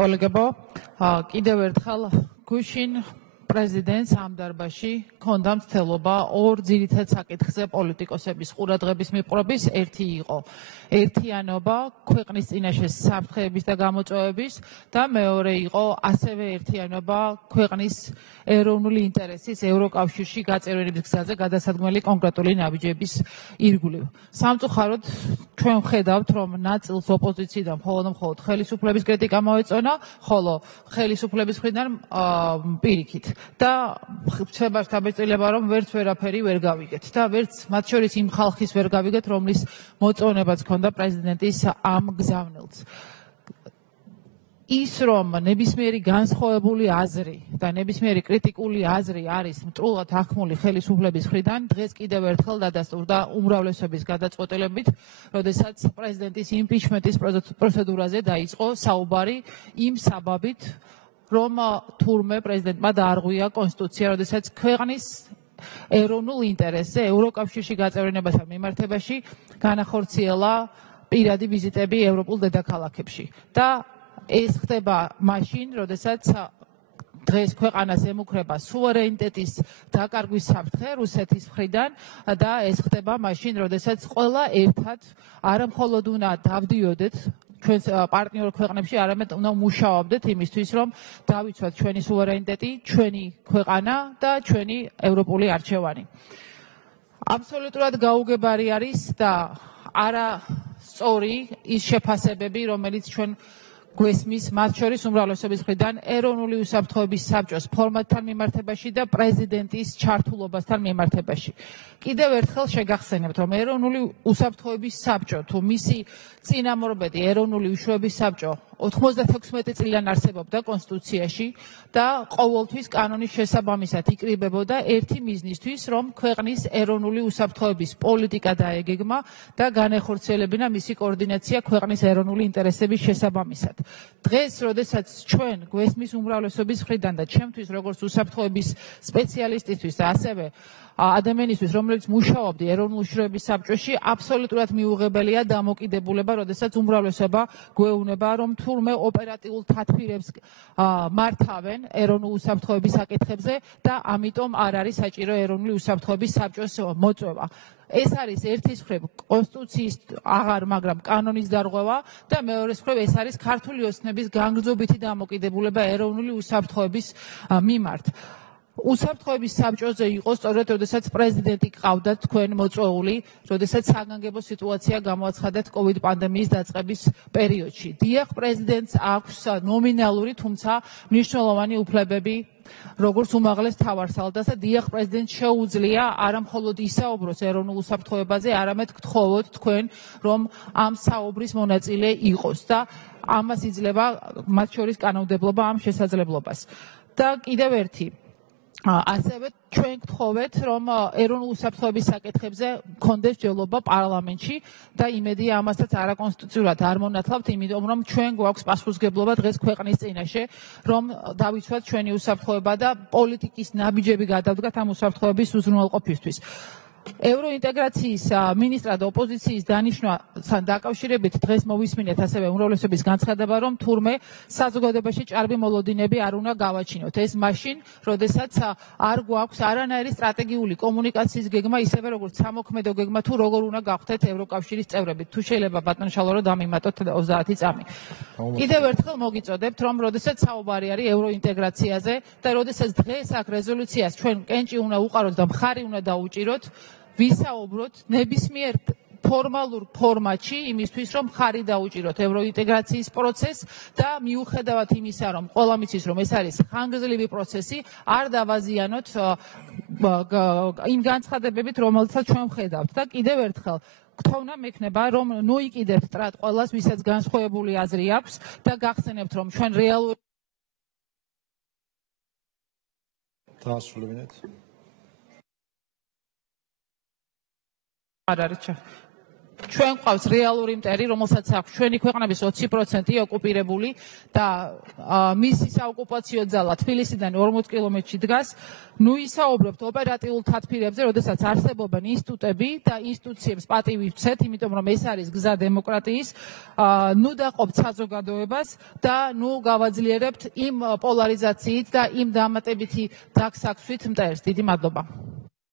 კოლეგებო, კიდევ ერთხელ გუშინ პრეზიდენტს ამ დარბაზში ჰქონდა მცდელობა ორ ძირითად საკითხზე პოლიტიკოსების ყურადღების მიპყრობის. ერთი იყო ერთიანობა ქვეყნის წინაშე საფრთხეების და გამოწვევების და მეორე იყო ასევე ერთიანობა ქვეყნის ეროვნული ინტერესის ევროკავშირში გაწევრიანების გზაზე გადასადგმელი კონკრეტული ნაბიჯების ირგვლივ. სამწუხაროდ ჩვენ ვხედავთ, რომ ნაწილს ოპოზიციიდან მხოლოდ ხელისუფლების კრიტიკა მოეწონა, ხოლო ხელისუფლების მხრიდან პირიქით. და ხდება შთაბეჭდილება, რომ ვერც ვერაფერი ვერ გავიგეთ და ვერც მათ შორის იმ ხალხის ვერ გავიგეთ, რომლის მოწონებაც ჰქონდა პრეზიდენტის ამ გზავნილს. ის რომ ნებისმიერი განსხვავებული აზრი და ნებისმიერი კრიტიკული აზრი არის მტრულად აღქმული ხელისუფლების მხრიდან, დღეს კიდევ ერთხელ დადასტურდა უმრავლესობის გადაწყვეტილებით, როდესაც პრეზიდენტის იმპიჩმენტის პროცედურაზე დაიწყო საუბარი იმ საბაბით, რომ თურმე პრეზიდენტმა დაარღვია კონსტიტუცია, როდესაც ქვეყნის ეროვნულ ინტერესზე ევროკავშირში გაწევრიანებასთან მიმართებაში განახორციელა პირადი ვიზიტები ევროპულ დედაქალაქებში. და ეს ხდება მაშინ, როდესაც დღეს ქვეყანას ემუქრება სუვერენიტეტის დაკარგვის საფრთხე რუსეთის მხრიდან და ეს ხდება მაშინ, როდესაც ყველა ერთად არა მხოლოდ უნდა დავდიოდეთ ჩვენს პარტნიორ ქვეყნებში, არამედ უნდა მუშაობდეთ იმისთვის, რომ დავიცვათ ჩვენი სუვერენიტეტი, ჩვენი ქვეყანა და ჩვენი ევროპული არჩევანი. აბსოლუტურად გაუგებარი არის და არასწორი ის შეფასებები, რომელიც ჩვენ გვესმის მათ შორის უმრავლესობის მხრიდან ეროვნული უსაფრთხოების საბჭოს ფორმატთან მიმართებაში და პრეზიდენტის ჩართულობასთან მიმართებაში. კიდევ ერთხელ შეგახსენებთ, რომ ეროვნული უსაფრთხოების საბჭო თუ მისი წინამორბედი ეროვნული უშუალოების საბჭო 96 წლიდან არსებობდა კონსტიტუციაში და ყოველთვის კანონის შესაბამისად იკრიბებოდა ერთი მიზნისთვის, რომ ქვეყნის ეროვნული უსაფრთხოების პოლიტიკა დაეგეგმა და განეხორციელებინა მისი კოორდინაცია ქვეყნის ეროვნული ინტერესების შესაბამისად. დღეს, როდესაც ჩვენ გვესმის უმრავლესობის მხრიდან და ჩემთვის როგორც უსაფრთხოების სპეციალისტისთვის და ასევე ადამიანისთვის, რომელიც მუშაობდი ეროვნულ უშუალოების საბჭოში, აბსოლუტურად მიუღებელია დამოკიდებულება, როდესაც უმრავლესობა გვეუბნება, რომ თურმე ოპერატიულ თათბირებს მართავენ ეროვნულ უსაფრთხოების საკითხებზე და ამიტომ არ არის საჭირო ეროვნული უსაფრთხოების საბჭოს მოწვევა. ეს არის ერთის მხრივ კონსტიტუციის აღარ, მაგრამ კანონის დარღვევა და მეორეს მხრივ ეს არის ქართული ოცნების განგრძობითი დამოკიდებულება ეროვნული უსაფრთხოების მიმართ. უსაფრთხოების საბჭოზე იყო სწორედ, როდესაც პრეზიდენტი ყავდა თქვენ მოწვეული, როდესაც საგანგებო სიტუაცია გამოაცხადეთ COVID პანდემიის დაწყების პერიოდში. დიახ, პრეზიდენტს აქვს ნომინალური, თუმცა მნიშვნელოვანი უფლებები, როგორც უმაღლეს მთავარსარდალს და დიახ, პრეზიდენტს შეუძლია არა მხოლოდ ისაუბროს ეროვნულ უსაფრთხოებაზე, არამედ გთხოვოთ თქვენ, რომ ამ საუბრის მონაწილე იყოს და ამას იძლევა მათ შორის კანონმდებლობა ამ შესაძლებლობას. და კიდევ ერთი ასევე ჩვენ გთხოვეთ, რომ ეროვნულ უსაფრთხოების საკითხებზე მქონდეს ჯელობა პარლამენტში და იმედია ამასაც არაკონსტიტუციურად არ მონათლავთ, იმიტომ რომ ჩვენ გვაქვს პასუხისმგებლობა დღეს ქვეყნის წინაშე, რომ დავიცვათ ჩვენი უსაფრთხოება და პოლიტიკის ნაბიჯები გადავდგათ ამ უსაფრთხოების უზრუნველყოფისთვის. ევროინტეგრაციის მინისტრად ოპოზიციის დანიშვნასთან დაკავშირებით დღეს მოვისმინეთ ასევე უმრავლესობის განცხადება, რომ თურმე საზოგადოებაში ჭარბი მოლოდინები არ უნდა გავაჩინოთ. ეს მაშინ, როდესაც არ გვაქვს არანაირი სტრატეგიული კომუნიკაციის გეგმა, ისევე როგორც სამოქმედო გეგმა თუ როგორ უნდა გავხდეთ ევროკავშირის წევრები. თუ შეიძლება ბატონ შალორო დამიმატოთ 30 წამი. კიდევ ერთხელ მოგიწოდებთ, რომ როდესაც საუბარი არის ევროინტეგრაციაზე და როდესაც დღეს აქ რეზოლუციას ჩვენ კენჭი უნდა უყაროთ და მხარი უნდა დაუჭიროთ, ვისაუბროთ ნებისმიერ ფორმალურ ფორმატში იმისთვის, რომ ხარი დაუჭიროთ ევროინტეგრაციის პროცესს და მიუხედავად იმისა, რომ ყველა მიცის, რომ ეს არის ხანგრძლივი პროცესი, არ დავაზიანოთ იმ განცხადებებით, რომელსაც ჩვენ ვხედავთ. და კიდევ ერთხელ გთხოვნა მექნება, რომ ნოიკიდებთ ტრად ყველას, ვისაც განსხვავებული აზრი აქვს და გახსენებთ, რომ ჩვენ რეალურ დაასრულებინეთ. არ არის ჩვენ გვყავს რეალური მტერი, რომელსაც აქვს ჩვენი ქვეყნების 20% ოკუპირებული და მისი საოკუპაციო ძალა თბილისიდან 40 კილომეტრში დგას. ნუ ისაუბრებთ ოპერატიულ თათბირებზე, როდესაც არსებობენ ინსტიტუტები და ინსტიტუციებს პატივი ვცეთ, იმიტომ რომ ეს არის გზა დემოკრატიის. ნუ დაყოფთ საზოგადოებას და ნუ გავაძლიერებთ იმ პოლარიზაციით და იმ დამატებითი დაქსაქსვით მტერს. დიდი მადლობა.